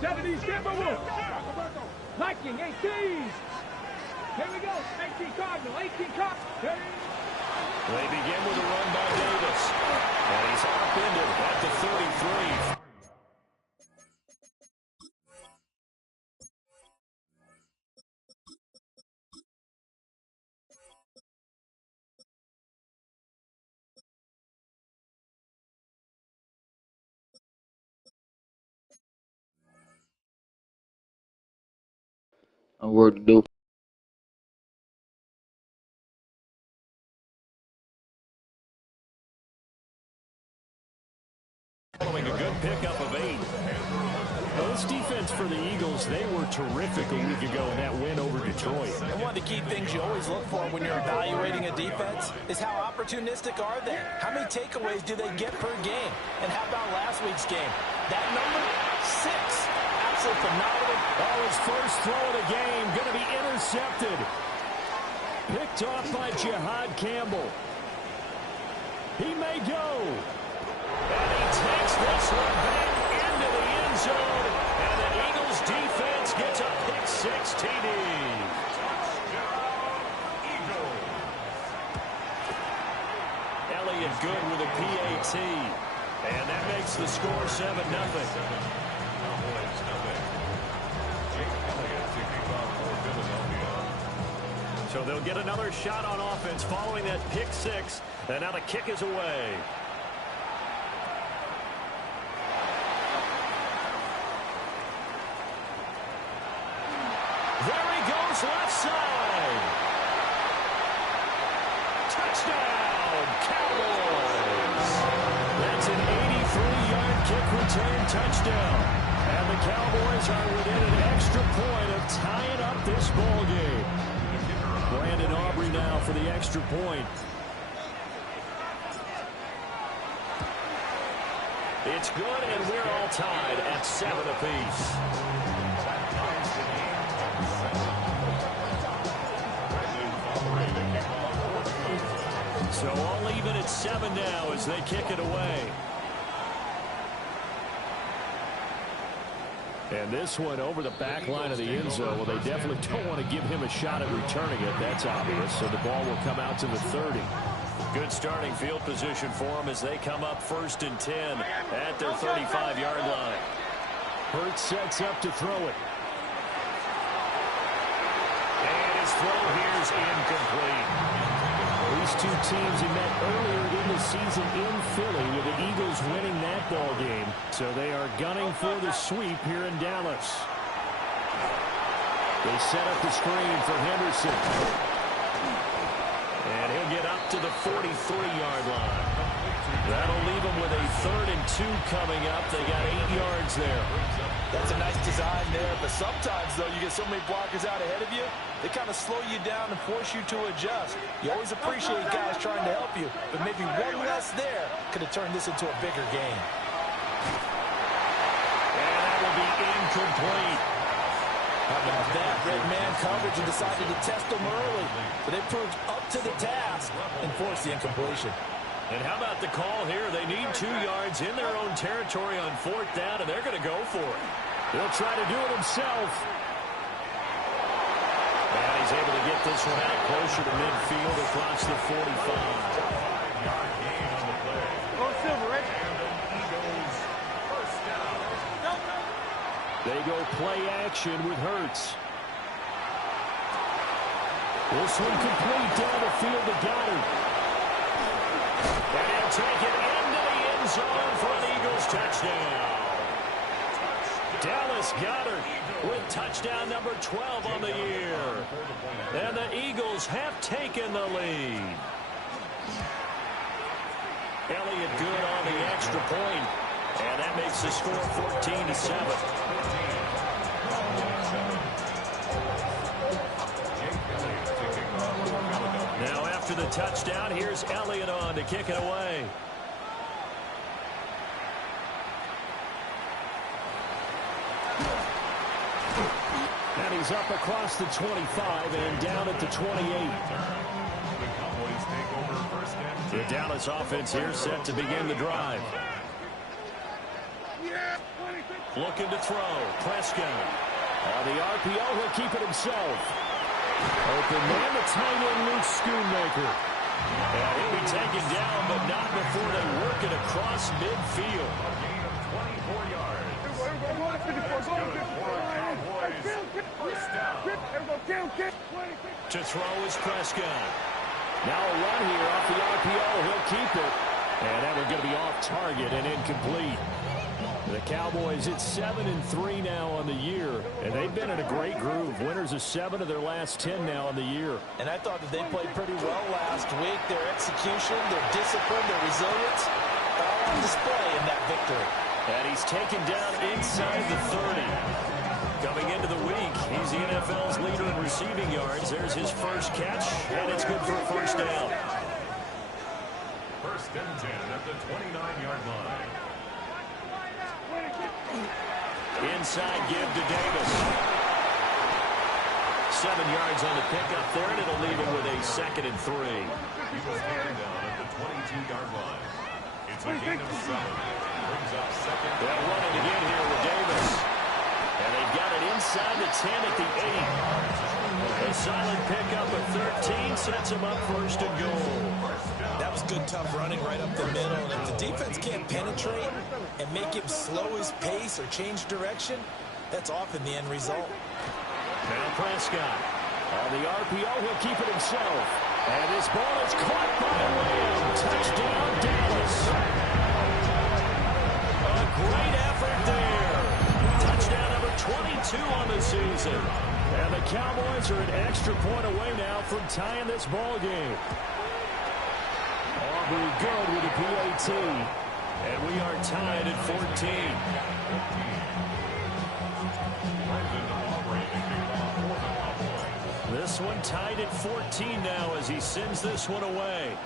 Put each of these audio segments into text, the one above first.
70s, get move. Liking 18s. Here we go. 18 Cardinal, 18 Cardinal. They begin with a run by Davis. And he's upended at the 33. Work to do. Following a good pickup of 8. Well, this defense for the Eagles, they were terrific a week ago in that win over Detroit. And one of the key things you always look for when you're evaluating a defense is how opportunistic are they? How many takeaways do they get per game? And how about last week's game? That number, 6. Absolutely phenomenal. Oh, his first throw of the game going to be intercepted. Picked off by Jihad Campbell. He may go. And he takes this one back into the end zone. And the Eagles defense gets a pick-6 TD. Elliott good with a PAT. And that makes the score 7-0. So they'll get another shot on offense following that pick-6. And now the kick is away. There he goes left side. Touchdown, Cowboys. That's an 83-yard kick return touchdown. And the Cowboys are within an extra point of tying up this ball game. Brandon Aubrey now for the extra point. It's good, and we're all tied at 7 apiece. So all even at 7 now as they kick it away. And this one over the back line of the end zone. Well, they definitely don't want to give him a shot at returning it. That's obvious. So the ball will come out to the 30. Good starting field position for them as they come up 1st and 10 at their 35-yard line. Hurts sets up to throw it. And his throw here is incomplete. These two teams have met earlier in the season in Philly with the Eagles winning that ball game. So they are gunning for the sweep here in Dallas. They set up the screen for Henderson. And he'll get up to the 43-yard line. That'll leave them with a 3rd and 2 coming up. They got 8 yards there. That's a nice design there, but sometimes, though, you get so many blockers out ahead of you, they kind of slow you down and force you to adjust. You always appreciate guys trying to help you, but maybe one less there could have turned this into a bigger game. And that will be incomplete. How about that? Red man coverage and decided to test them early, but they proved up to the task and forced the incompletion. And how about the call here? They need 2 yards in their own territory on 4th down, and they're going to go for it. He'll try to do it himself. And he's able to get this one out closer to midfield across the 45. Go Silver, right? They go play action with Hurts. This one complete down the field to Goddard. And he'll take it into the end zone for an Eagles touchdown. Dallas Goedert with touchdown number 12 on the year. And the Eagles have taken the lead. Elliott good on the extra point. And that makes the score 14-7. Now after the touchdown, here's Elliott on to kick it away. And he's up across the 25 and down at the 28. The Dallas offense here set to begin the drive. Looking to throw. Prescott. On the RPO, he'll keep it himself. Open man, the tight end, Luke Schoonmaker. And he'll be taken down, but not before they work it across midfield. A gain of 24 yards. First down. To throw is Prescott. Now a run here off the RPO. He'll keep it. And that one's going to be off target and incomplete. The Cowboys at 7-3 now on the year, and they've been in a great groove. Winners of 7 of their last 10 now on the year. And I thought that they played pretty well last week. Their execution, their discipline, their resilience, all on display in that victory. And he's taken down inside the 30. Coming into the week, he's the NFL's leader in receiving yards. There's his first catch, and it's good for a first down. First and 10 at the 29-yard line. Inside give to Davis. 7 yards on the pickup there, and it'll leave him with a 2nd and 3. He was taken down at the 22-yard line. It's a gain of 7. Brings up second. They'll run it again here with Davis. And they've got it inside the 10 at the 8. A solid pickup of 13 sets him up first and goal. That was good, tough running right up the middle. And if the defense can't penetrate and make him slow his pace or change direction, that's often the end result. Now Prescott. On the RPO, he'll keep it himself. And this ball is caught by Lamb. Touchdown, Dallas. A great effort there. Touchdown number 22 on the season. And the Cowboys are an extra point away now from tying this ball game. Aubrey good with a PAT. And we are tied at 14. This one tied at 14 now as he sends this one away.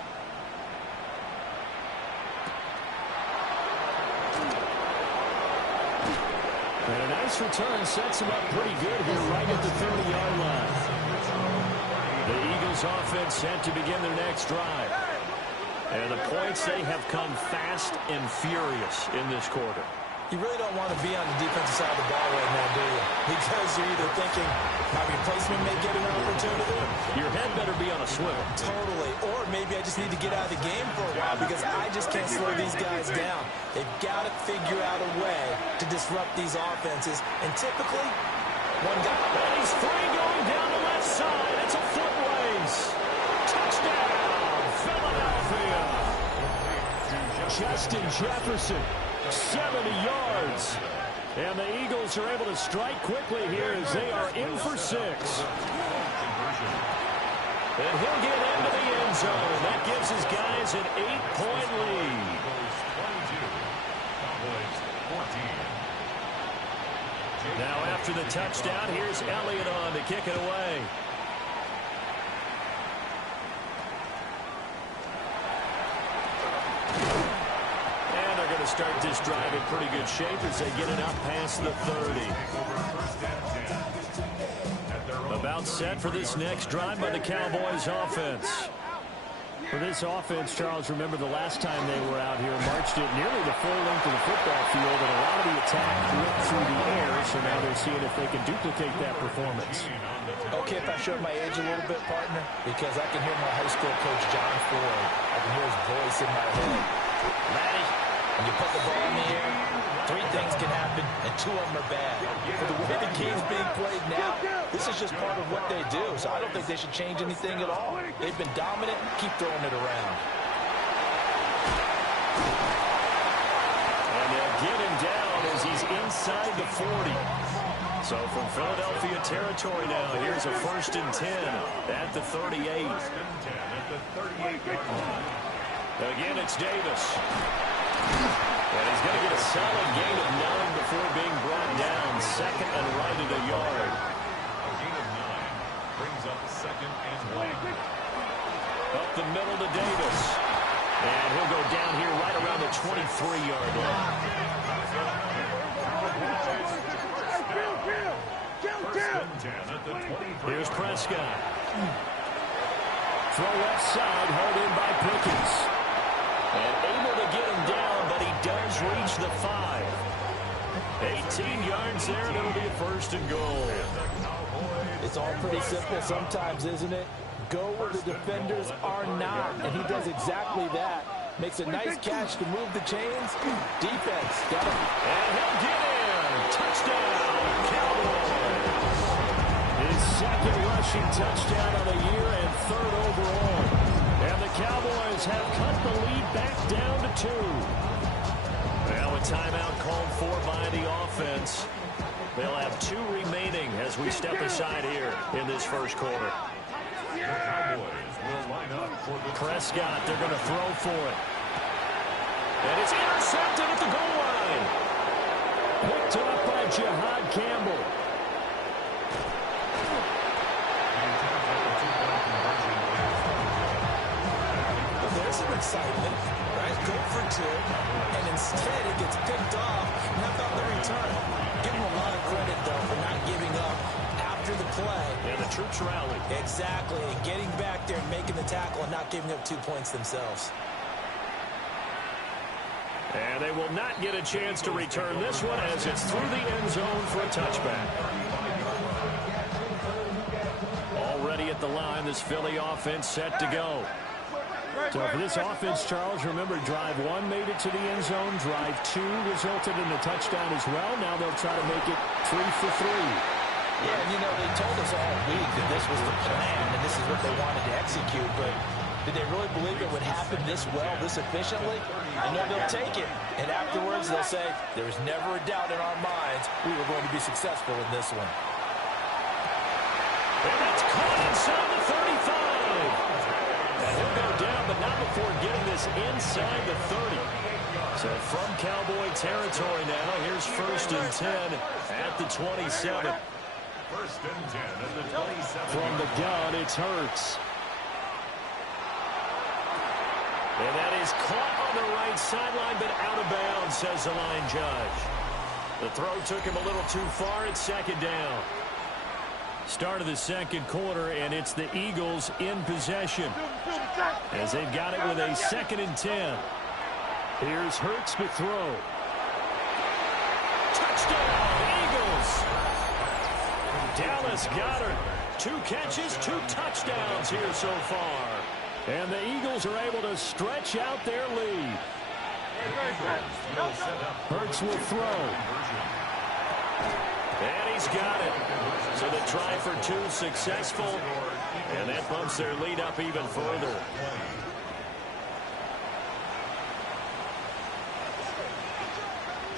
And a nice return sets him up pretty good here right at the 30-yard line. The Eagles offense set to begin their next drive. And the points, they have come fast and furious in this quarter. You really don't want to be on the defensive side of the ball right now, do you? Because you're either thinking my replacement may get an opportunity. Your head better be on a swivel. Totally. Or maybe I just need to get out of the game for a while because I just can't slow these guys down. They've got to figure out a way to disrupt these offenses. And typically, one guy. And he's free going down the left side. It's a foot race. Touchdown, Philadelphia. Justin Jefferson. 70 yards. And the Eagles are able to strike quickly here as they are in for 6. And he'll get into the end zone. That gives his guys an 8-point lead. Now after the touchdown, here's Elliott on to kick it away. Start this drive in pretty good shape as they get it up past the 30. About set for this next drive by the Cowboys offense. For this offense, Charles, remember the last time they were out here, marched it nearly the full length of the football field, and a lot of the attack went through the air, so now they're seeing if they can duplicate that performance. Okay, if I show my age a little bit, partner, because I can hear my high school coach, John Ford. I can hear his voice in my head. Laddie, when you put the ball in the air, 3 things can happen, and 2 of them are bad. For the way the game's being played now, this is just part of what they do, so I don't think they should change anything at all. They've been dominant. Keep throwing it around. And they'll get him down as he's inside the 40. So from Philadelphia territory now, here's a 1st and 10 at the 38. Again, it's Davis. And he's going to get a solid gain of 9 before being brought down. 2nd and right at a yard. A gain of 9 brings up 2nd and 1. Up the middle to Davis. And he'll go down here right around the 23-yard line. Here's Prescott. Throw left side, held in by Pickens. And able to get him down, but he does reach the 5. A 18 yards there, and it'll be a 1st and goal. It's all pretty simple sometimes, isn't it? Go where the defenders are not, and he does exactly that. Makes a nice catch to move the chains. Defense got him. And he'll get in. Touchdown, Cowboys. His 2nd rushing touchdown of the year and 3rd overall. And the Cowboys have cut the lead back down to 2. Now a timeout called for by the offense. They'll have 2 remaining as we step aside here in this 1st quarter. The Cowboys will line up for the Prescott, they're going to throw for it. And it's intercepted at the goal line. Picked up by Jihad Campbell. There's some excitement, right? Go for 2, and instead it gets picked off. And how about the return? Give him a lot of credit, though, for not giving up after the play. And the troops rally. Exactly. Getting back there and making the tackle and not giving up 2 points themselves. And they will not get a chance to return this one as it's through the end zone for a touchback. Already at the line, this Philly offense set to go. So for this offense, Charles, remember, drive 1 made it to the end zone. Drive 2 resulted in a touchdown as well. Now they'll try to make it 3 for 3. Yeah, and you know, they told us all week that this was the plan and this is what they wanted to execute, but did they really believe it would happen this well, this efficiently? I know they'll take it, and afterwards they'll say, there was never a doubt in our minds we were going to be successful in this one. And that's caught inside the 35. And he'll go down, but not before getting this inside the 30. So from Cowboy territory now, here's 1st and 10 at the 27. 1st and 10 at the 27. From the gun, it's Hurts. And that is caught on the right sideline, but out of bounds, says the line judge. The throw took him a little too far. It's 2nd down. Start of the 2nd quarter, and it's the Eagles in possession as they've got it with a 2nd and 10. Here's Hurts to throw. Touchdown, Eagles! Dallas Goedert, 2 catches, 2 touchdowns here so far. And the Eagles are able to stretch out their lead. Hurts will throw. And he's got it. So the try for 2 successful. And that bumps their lead up even further.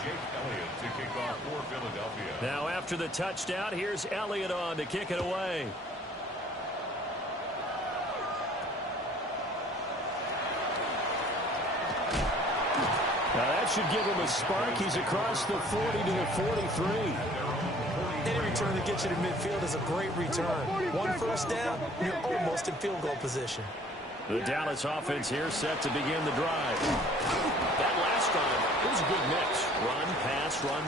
Jake Elliott to kick off for Philadelphia. Now after the touchdown, here's Elliott on to kick it away. Now that should give him a spark. He's across the 40 to the 43. Any return that gets you to midfield is a great return. 1 first down, you're almost in field goal position. The Dallas offense here set to begin the drive. That last drive was a good mix. Run,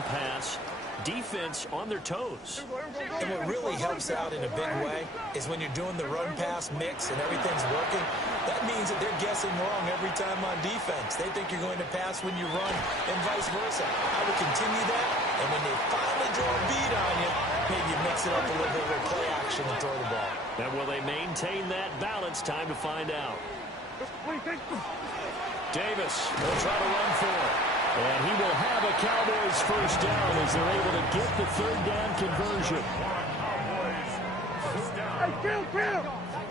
pass. Defense on their toes. And what really helps out in a big way is when you're doing the run-pass mix and everything's working, that means that they're guessing wrong every time on defense. They think you're going to pass when you run and vice versa. I would continue that, and when they finally draw a beat on you, maybe you mix it up a little bit with play action and throw the ball. Now, will they maintain that balance? Time to find out. Davis will try to run for it. And he will have a Cowboys first down as they're able to get the 3rd down conversion. Hey, kill!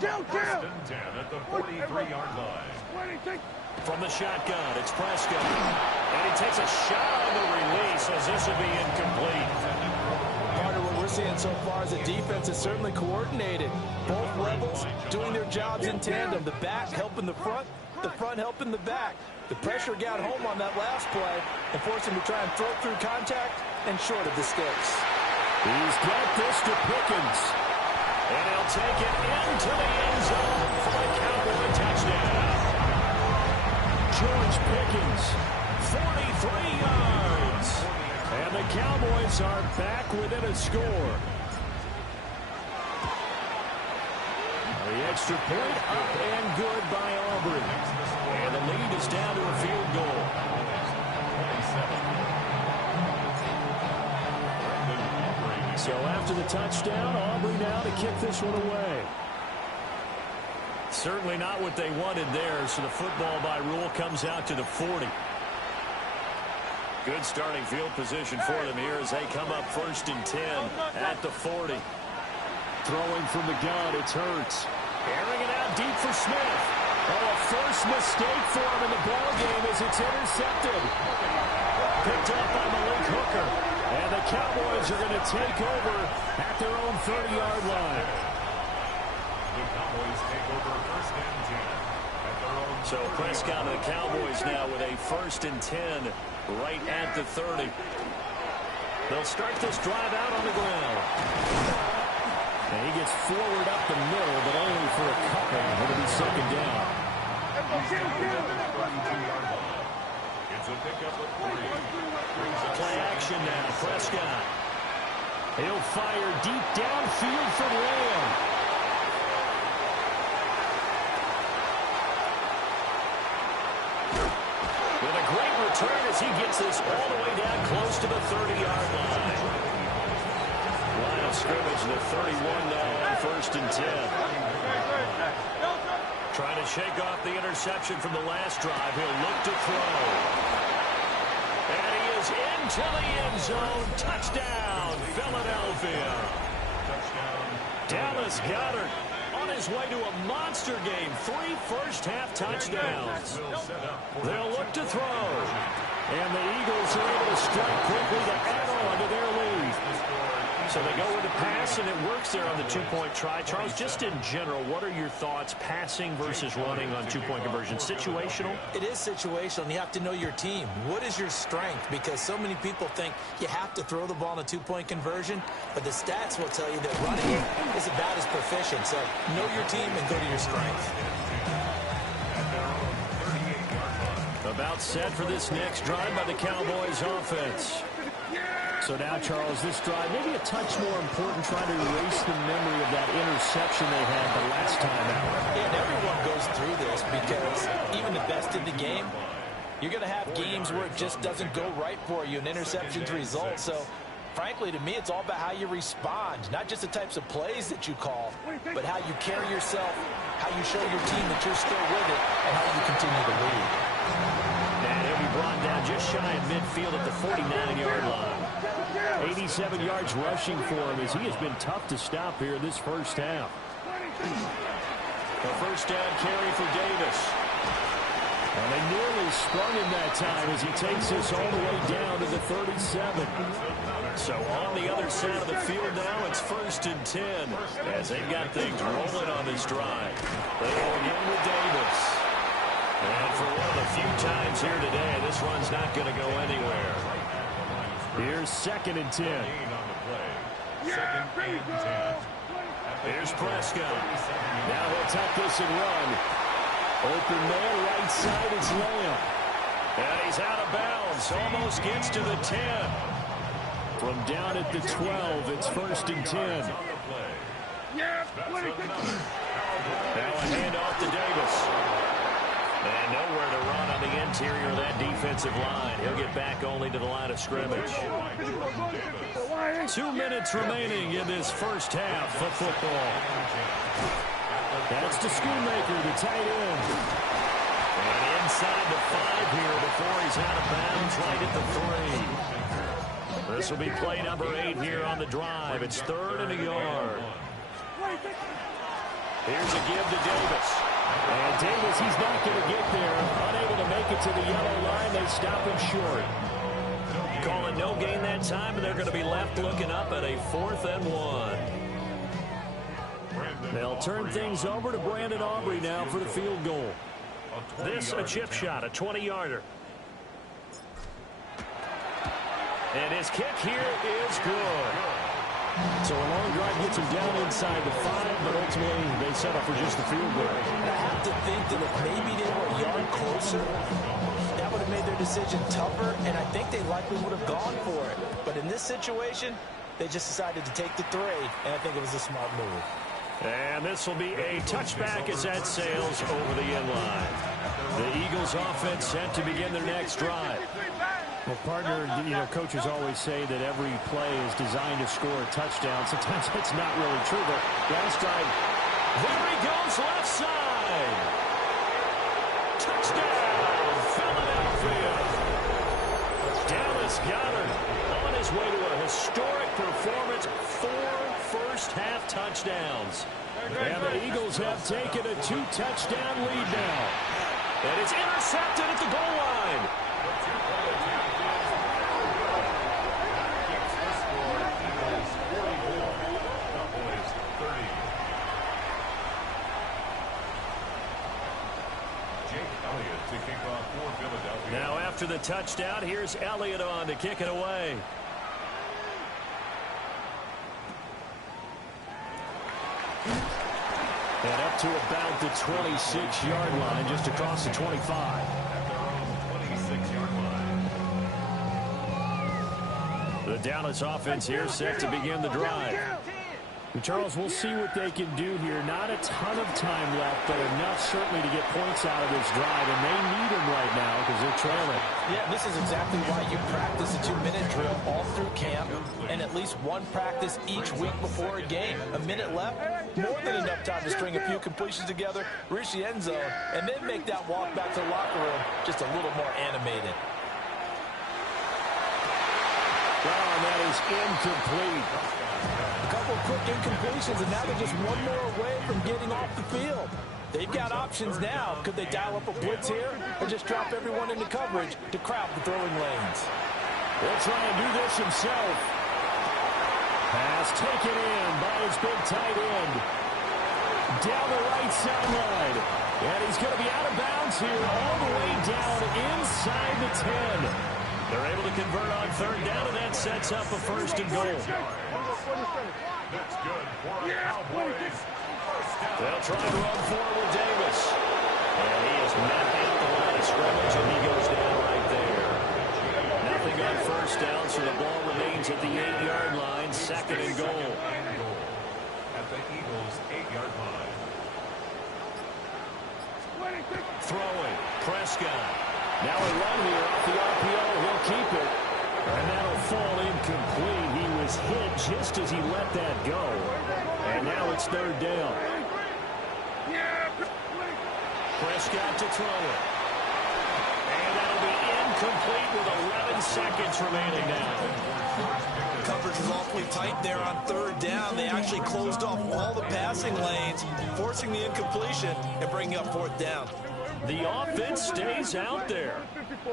1st and 10 at the 43-yard line. From the shotgun, it's Prescott. And he takes a shot on the release as this will be incomplete. Part of what we're seeing so far is the defense is certainly coordinated. Both levels doing their jobs in tandem. The back helping the front helping the back. The pressure got home on that last play and forced him to try and throw through contact and short of the sticks. He's got this to Pickens. And he'll take it into the end zone for a Cowboy touchdown. George Pickens, 43 yards. And the Cowboys are back within a score. The extra point up and good by Aubrey. And the lead is down to a field goal. So after the touchdown, Aubrey now to kick this one away. Certainly not what they wanted there, so the football by rule comes out to the 40. Good starting field position for them here as they come up 1st and 10 at the 40. Throwing from the gun, it's Hurts. Airing it out deep for Smith. Oh, a first mistake for him in the ballgame as it's intercepted. Picked up by Malik Hooker. And the Cowboys are going to take over at their own 30-yard line. The Cowboys take over 1st and 10 at their own. So Prescott and the Cowboys now with a 1st and 10 right at the 30. They'll start this drive out on the ground. And he gets forward up the middle, but only for a couple. It'll be 2nd down. It's a pickup of 3. Play action now. Prescott. He'll fire deep downfield for Lamb. With a great return as he gets this all the way down close to the 30-yard line. Line of scrimmage to the 31 now on 1st and 10. Trying to shake off the interception from the last drive. He'll look to throw. And he is into the end zone. Touchdown, Philadelphia. Touchdown. Dallas Goedert on his way to a monster game. 3 first-half touchdowns. They'll look to throw. And the Eagles are able to strike quickly to add on to their lead. So they go with the pass, and it works there on the 2-point try. Charles, just in general, what are your thoughts passing versus running on 2-point conversion? Situational? It is situational, and you have to know your team. What is your strength? Because so many people think you have to throw the ball in a 2-point conversion, but the stats will tell you that running it is about as proficient. So know your team and go to your strength. About set for this next drive by the Cowboys offense. So now, Charles, this drive maybe a touch more important, trying to erase the memory of that interception they had the last time out. And everyone goes through this because even the best in the game, you're going to have games where it just doesn't go right for you, and interceptions result. So, frankly, to me, it's all about how you respond, not just the types of plays that you call, but how you carry yourself, how you show your team that you're still with it, and how you continue to lead. And he'll be brought down just shy of midfield at the 49-yard line. 87 yards rushing for him as he has been tough to stop here this first half. A first down carry for Davis. And they nearly sprung him that time as he takes this all the way down to the 37. So on the other side of the field now, it's 1st and 10 as they've got things rolling on this drive. They go again with Davis. And for one of the few times here today, this run's not going to go anywhere. Here's 2nd and 10. Here's Prescott. Now he'll tuck this and run. Open man, right side is Lamb. And he's out of bounds. Almost gets to the 10. From down at the 12, it's 1st and 10. Now a handoff to Davis. And nowhere to run on the interior of that defensive line. He'll get back only to the line of scrimmage. 2 minutes remaining in this first half of football. That's to Schoonmaker, the tight end. And inside the 5 here before he's out of bounds right at the 3. This will be play number 8 here on the drive. It's 3rd and a yard. Here's a give to Davis. And Davis, he's not going to get there. Unable to make it to the yellow line. They stop him short. Calling no gain that time, and they're going to be left looking up at a 4th and 1. They'll turn things over to Brandon Aubrey now for the field goal. This a chip shot, a 20-yarder. And his kick here is good. So a long drive gets him down inside the 5, but ultimately they settle for just the field goal. And I have to think that if maybe they were a yard closer, that would have made their decision tougher, and I think they likely would have gone for it. But in this situation, they just decided to take the 3, and I think it was a smart move. And this will be a touchback as that sails over the end line. The Eagles offense set to begin their next drive. Well, partner, coaches always say that every play is designed to score a touchdown. Sometimes that's not really true, but last drive, there he goes, left side. Touchdown, Philadelphia. Dallas Goedert on his way to a historic performance, 4 first-half touchdowns. And the Eagles have taken a 2-touchdown lead now. And it's intercepted at the goal line. Now after the touchdown, here's Elliott on to kick it away. And up to about the 26-yard line, just across the 25. At their own 26-yard line. The Dallas offense here set to begin the drive. And Charles, we'll see what they can do here. Not a ton of time left, but enough certainly to get points out of this drive. And they need them right now because they're trailing. Yeah, this is exactly why you practice a 2-minute drill all through camp and at least one practice each week before a game. A minute left, more than enough time to string a few completions together, reach the end zone, and then make that walk back to the locker room just a little more animated. Well, and that is incomplete. A couple of quick incompletions, and now they're just one more away from getting off the field. They've got options now. Could they dial up a blitz here or just drop everyone into coverage to crowd the throwing lanes? He'll try and do this himself. Pass taken in by his big tight end. Down the right sideline. And he's going to be out of bounds here all the way down inside the 10. They're able to convert on third down, and that sets up a 1st and goal. That's good for the Cowboys. They'll try to run forward with Davis. And he is met out the line of scrimmage, and he goes down right there. Nothing on first down, so the ball remains at the 8-yard line, 2nd and goal. At the Eagles' 8-yard line. Throwing, Prescott. Now a run here off the RPO. He'll keep it. And that'll fall incomplete. He was hit just as he let that go. And now it's 3rd down. Prescott to throw it. And that'll be incomplete with 11 seconds remaining now. Coverage is awfully tight there on 3rd down. They actually closed off all the passing lanes, forcing the incompletion and bringing up 4th down. The offense stays out there.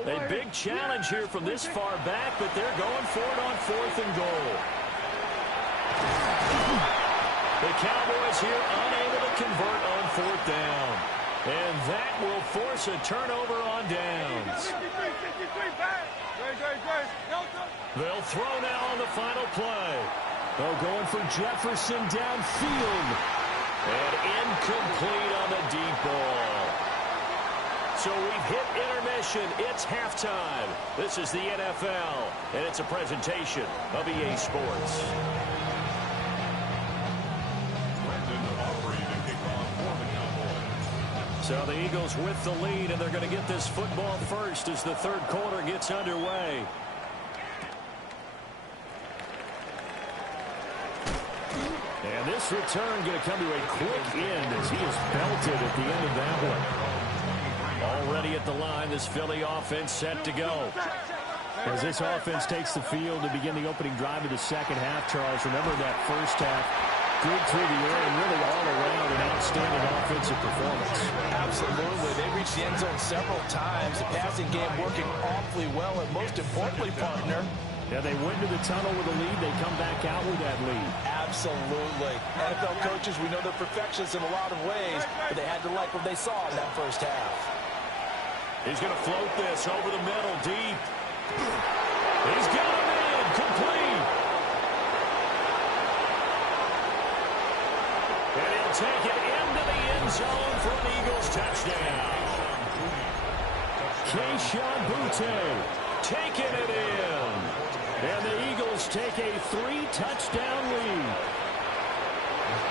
A big challenge here from this far back, but they're going for it on 4th and goal. The Cowboys here unable to convert on 4th down. And that will force a turnover on downs. They'll throw now on the final play. They're going for Jefferson downfield. And incomplete on the deep ball. So we've hit intermission. It's halftime. This is the NFL, and it's a presentation of EA Sports. So the Eagles with the lead, and they're going to get this football first as the 3rd quarter gets underway. And this return going to come to a quick end as he is belted at the end of that one. Already at the line, this Philly offense set to go. As this offense takes the field to begin the opening drive of the 2nd half, Charles, remember that 1st half, good through the air and really all around an outstanding offensive performance. Absolutely. They reached the end zone several times. The passing game working awfully well, and most importantly, partner, yeah, they went to the tunnel with a lead. They come back out with that lead. Absolutely. NFL coaches, we know they're perfectionists in a lot of ways, but they had to like what they saw in that 1st half. He's going to float this over the middle, deep. He's got him in, complete. And he'll take it into the end zone for an Eagles touchdown. Kayshon Boutte taking it in. And the Eagles take a 3-touchdown lead.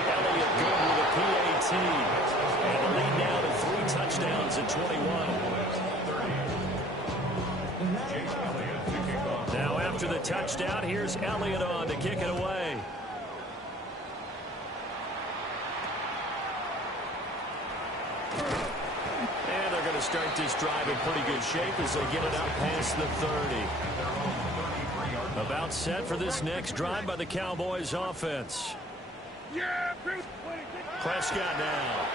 Elliott good with a PAT. And the lead now to 3 touchdowns at 21. Chase Elliott to after the touchdown. Here's Elliott on to kick it away. And they're going to start this drive in pretty good shape as they get it out past the 30. About set for this next drive by the Cowboys offense. Prescott now.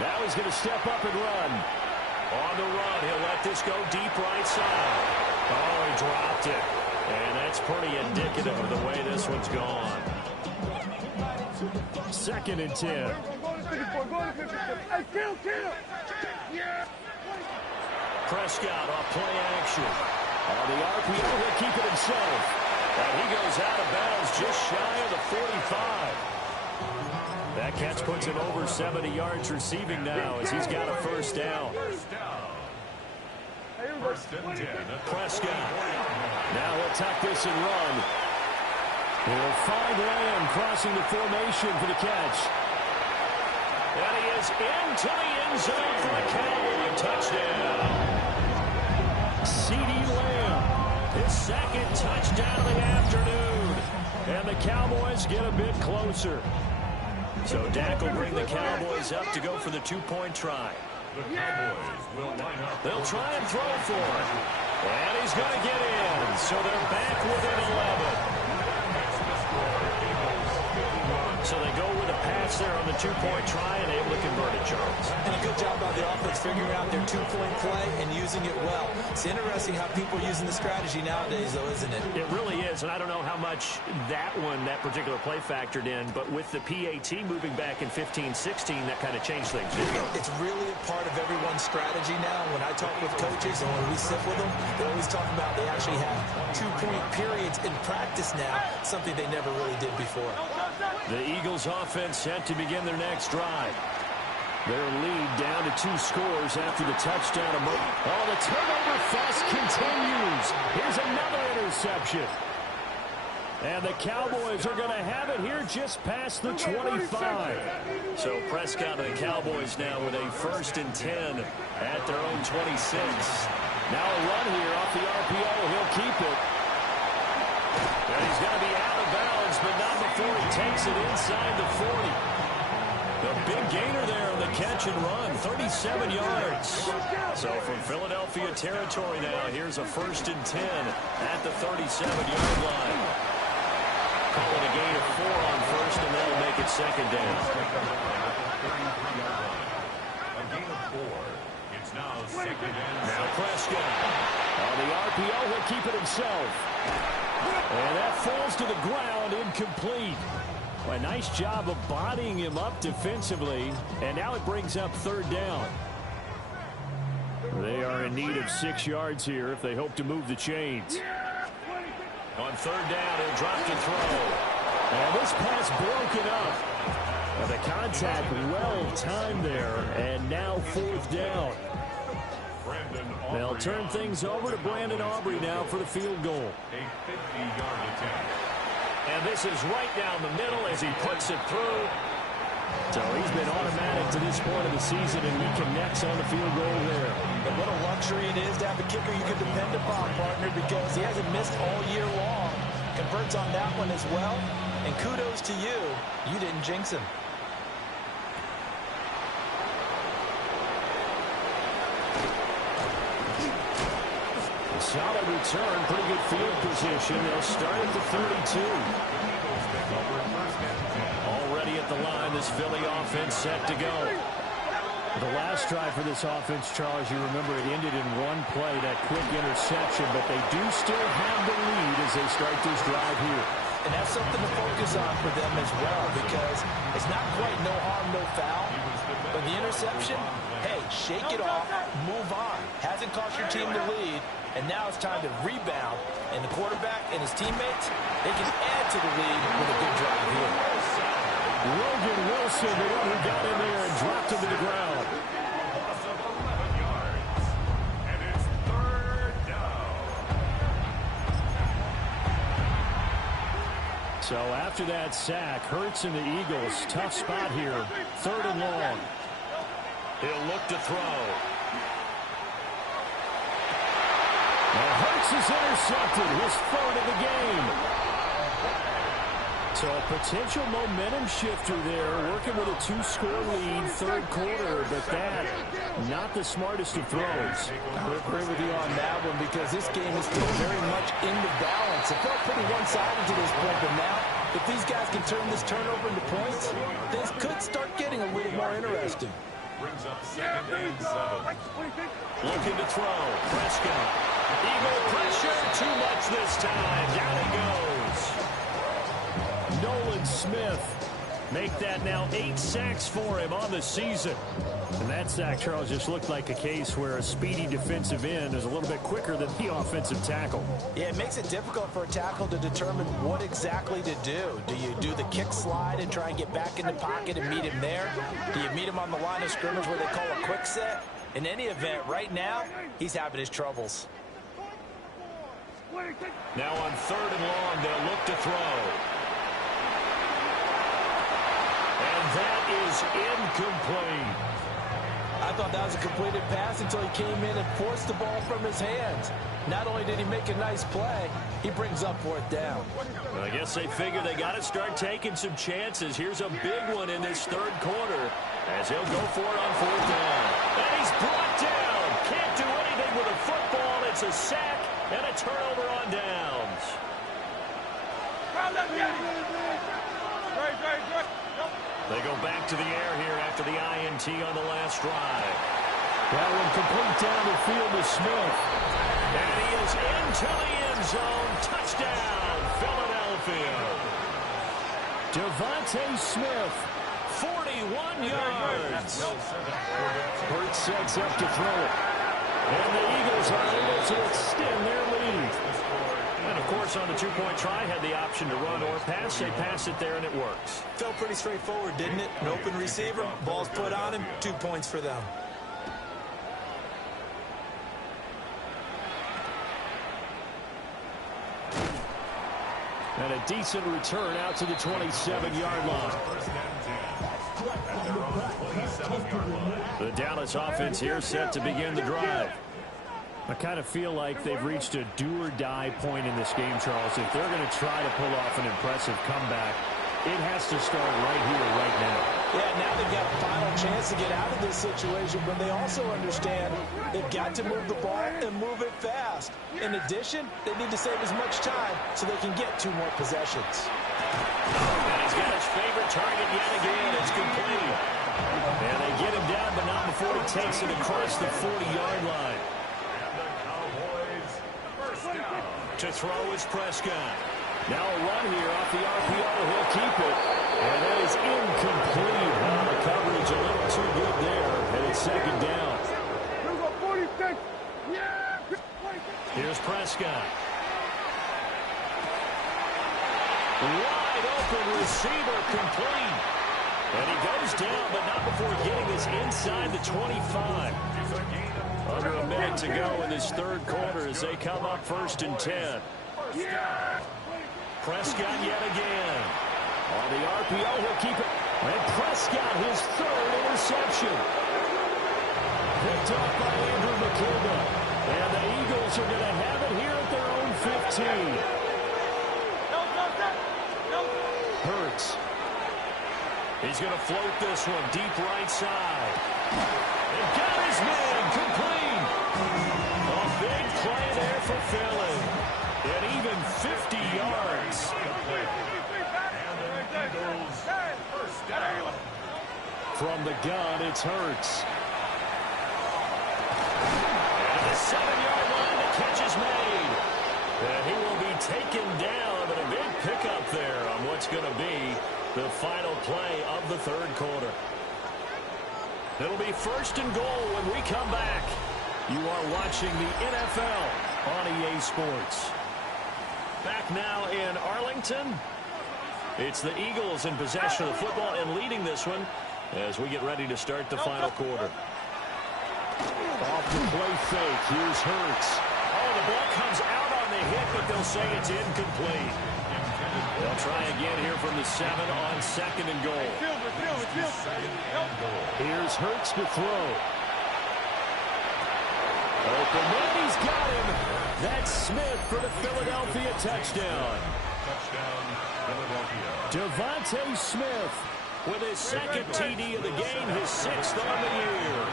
Now he's going to step up and run. On the run, he'll let this go deep right side. Oh, he dropped it. And that's pretty indicative of the way this one's gone. 2nd and 10. Prescott off play action. On the RPO, he'll keep it himself. And he goes out of bounds just shy of the 45. That catch puts him over 70 yards receiving now as he's got a first down. Prescott. Now he'll tuck this and run. He'll find Lamb crossing the formation for the catch. And he is into the end zone for a Cowboy touchdown. CeeDee Lamb, his 2nd touchdown of the afternoon. And the Cowboys get a bit closer. So Dak will bring the Cowboys up to go for the 2-point try. The Cowboys will line up. They'll try and throw for it. And he's going to get in. So they're back within 11. So they go with a pass there on the 2-point try and able to convert it, Charles. And a good job by the offense figuring out their 2-point play and using it well. It's interesting how people are using the strategy nowadays, though, isn't it? It really is, and I don't know how much that particular play factored in, but with the PAT moving back in 15-16, that kind of changed things, didn't it? It's really a part of everyone's strategy now. When I talk with coaches and when we sit with them, they always talk about they actually have 2-point periods in practice now, something they never really did before. The Eagles offense set to begin their next drive. Their lead down to 2 scores after the touchdown. Oh, the turnover fest continues. Here's another interception. And the Cowboys are going to have it here just past the 25. So Prescott and the Cowboys now with a 1st and 10 at their own 26. Now a run here off the RPO. He'll keep it. And he's going to be out of bounds, but not before he takes it inside the 40. The big gainer there on the catch and run, 37 yards. So from Philadelphia territory now, here's a 1st and 10 at the 37-yard line. Call it a gain of 4 on 1st, and that'll make it 2nd down. A gain of 4. It's now 2nd and 6. Now Prescott. On the RPO, he'll keep it himself. And that falls to the ground, incomplete. A nice job of bodying him up defensively, and now it brings up 3rd down. They are in need of 6 yards here if they hope to move the chains. On 3rd down, he'll drop to throw. And this pass broken up. And the contact well timed there, and now 4th down. They'll turn things over to Brandon Aubrey now for the field goal. A 50-yard attempt. And this is right down the middle as he puts it through. So he's been automatic to this point of the season, and he connects on the field goal there. But what a luxury it is to have a kicker you can depend upon, partner, because he hasn't missed all year long. Converts on that one as well. And kudos to you. You didn't jinx him. Solid return, pretty good field position. They'll start at the 32. Already at the line, this Philly offense set to go. The last drive for this offense, Charles, you remember it ended in one play, that quick interception, but they do still have the lead as they start this drive here. And that's something to focus on for them as well, because it's not quite no harm, no foul. But the interception, hey, shake it off, move on. Hasn't cost your team the lead, and now it's time to rebound. And the quarterback and his teammates, they can add to the lead with a good drive here. Logan Wilson, the one who got in there and dropped him to the ground. Loss of 11 yards. And it's 3rd down. So after that sack, Hurts and the Eagles, tough spot here. 3rd and long. He'll look to throw. Now Hurts is intercepted, his third of the game. So a potential momentum shifter there, working with a 2-score lead, third quarter, but that, not the smartest of throws. I would agree with you on that one because this game is still very much in the balance. It felt pretty one-sided to this point, but now, if these guys can turn this turnover into points, things could start getting a little more interesting. Brings up 2nd and 7. Looking to throw. Prescott. Eagle pressure. Too much this time. Down he goes. Nolan Smith. Make that now 8 sacks for him on the season. And that sack, Charles, just looked like a case where a speedy defensive end is a little bit quicker than the offensive tackle. Yeah, it makes it difficult for a tackle to determine what exactly to do. Do you do the kick slide and try and get back in the pocket and meet him there? Do you meet him on the line of scrimmage where they call a quick set? In any event, right now, he's having his troubles. Now on 3rd and long, they'll look to throw. And that is incomplete. I thought that was a completed pass until he came in and forced the ball from his hands. Not only did he make a nice play, he brings up 4th down. Well, I guess they figure they got to start taking some chances. Here's a big one in this third quarter as he'll go for it on 4th down. And he's brought down. Can't do anything with a football. It's a sack and a turnover on downs. They go back to the air here after the INT on the last drive. That one complete down the field to Smith. And he is into the end zone. Touchdown, Philadelphia. Devontae Smith, 41 yards. Hurts sets up to throw it. And the Eagles are able to extend their lead. And, of course, on the 2-point try, had the option to run or pass. They pass it there, and it works. Felt pretty straightforward, didn't it? An open receiver, ball's put on him, 2 points for them. And a decent return out to the 27-yard line. The Dallas offense here set to begin the drive. I kind of feel like they've reached a do-or-die point in this game, Charles. If they're going to try to pull off an impressive comeback, it has to start right here, right now. Yeah, now they've got a final chance to get out of this situation, but they also understand they've got to move the ball and move it fast. In addition, they need to save as much time so they can get 2 more possessions. And he's got his favorite target yet again. It's complete. And they get him down, but not before he takes it across the 40-yard line. To throw is Prescott. Now a run here off the RPO. He'll keep it. And that is incomplete. The coverage a little too good there. And it's 2nd down. Here's Prescott. Wide open receiver complete. And he goes down, but not before getting this inside the 25. Under a minute to go in this third quarter as they come up 1st and 10. Prescott yet again. On the RPO, he'll keep it. And Prescott, his 3rd interception. Picked up by Andrew McKinnon. And the Eagles are going to have it here at their own 15. Hurts. He's going to float this one deep right side. And got his man complete. A big play there for Philly. And even 50 yards. From the gun, it's Hurts. And the 7-yard line, the catch is made. And he will be taken down, but a big pickup there on what's going to be the final play of the third quarter. It'll be 1st and goal when we come back. You are watching the NFL on EA Sports. Back now in Arlington. It's the Eagles in possession of the football and leading this one as we get ready to start the final quarter. Off the play fake. Here's Hurts. Oh, the ball comes out on the hit, but they'll say it's incomplete. They'll try again here from the 7 on 2nd and goal. Here's Hurts to throw. Open man, he's got him. That's Smith for the Philadelphia touchdown. Touchdown, Philadelphia. Devontae Smith with his second TD of the game, his 6th on the year.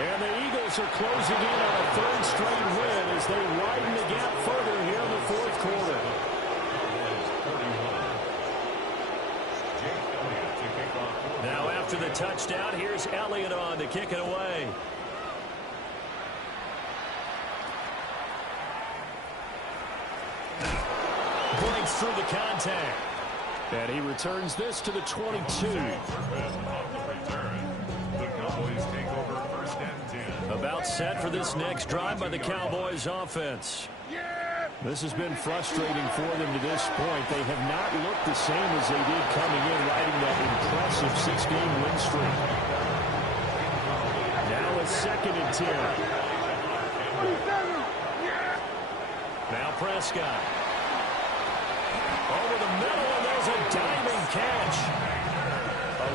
And the Eagles are closing in on a 3rd straight win as they widen the gap further here in the 4th quarter. Now after the touchdown, here's Elliott on to kick it away. Breaks through the contact. And he returns this to the 22. About set for this next drive by the Cowboys offense. This has been frustrating for them to this point. They have not looked the same as they did coming in, riding that impressive 6-game win streak. Now it's 2nd and 10. Now Prescott. Over the middle, and there's a diving catch.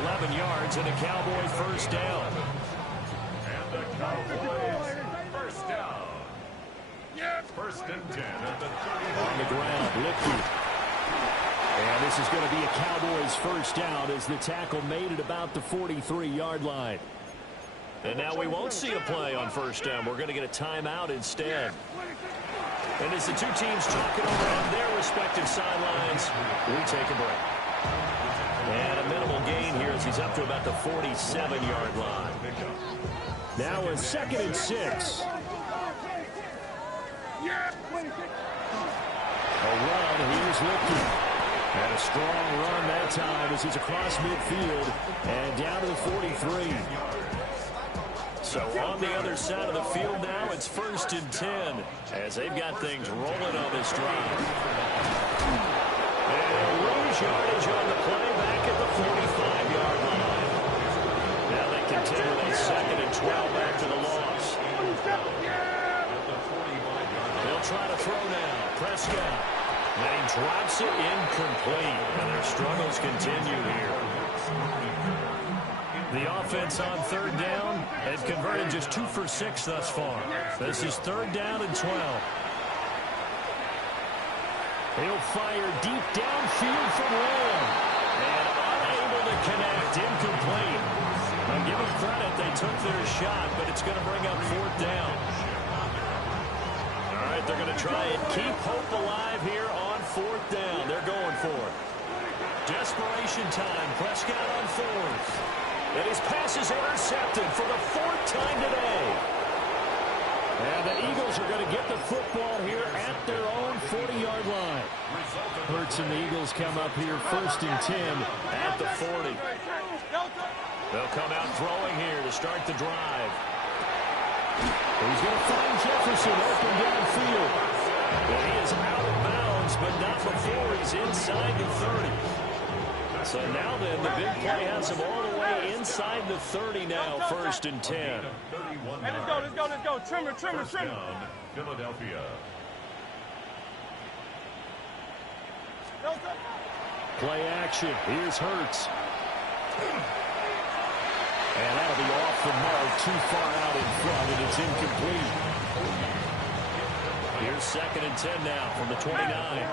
11 yards and a Cowboy first down. And the Cowboys first down. 1st and 10 at the 30. On the ground, Licky. And this is going to be a Cowboys first down as the tackle made it about the 43-yard line. And now we won't see a play on first down. We're going to get a timeout instead. And as the two teams talking over on their respective sidelines, we take a break. And a minimal gain here as he's up to about the 47-yard line. Now a 2nd and 6. A run, here's Licky. And a strong run that time as he's across midfield and down to the 43. So on the other side of the field now, it's 1st and 10 as they've got things rolling on this drive. And lose yardage on the play back at the 45-yard line. Now they continue with a 2nd and 12 back to the loss. They'll try to throw now. Prescott. And he drops it incomplete. And their struggles continue here. The offense on 3rd down has converted just 2 for 6 thus far. This is 3rd down and 12. He'll fire deep downfield from Lamb. And unable to connect. Incomplete. Now give them credit. They took their shot, but it's going to bring up 4th down. All right, they're going to try and keep hope alive here on 4th down. They're going for it. Desperation time. Prescott on 4th. And his pass is intercepted for the 4th time today. And the Eagles are going to get the football here at their own 40-yard line. Hurts and the Eagles come up here 1st and 10 at the 40. They'll come out throwing here to start the drive. He's going to find Jefferson open downfield. And he is out of bounds, but not before he's inside the 30. So now then, the big play has him all the way inside the 30 now, 1st and 10. Hey, let's go. Trimmer. Philadelphia. Play action. Here's Hurts. And that'll be off the mark, too far out in front, and it's incomplete. Here's 2nd and 10 now from the 29.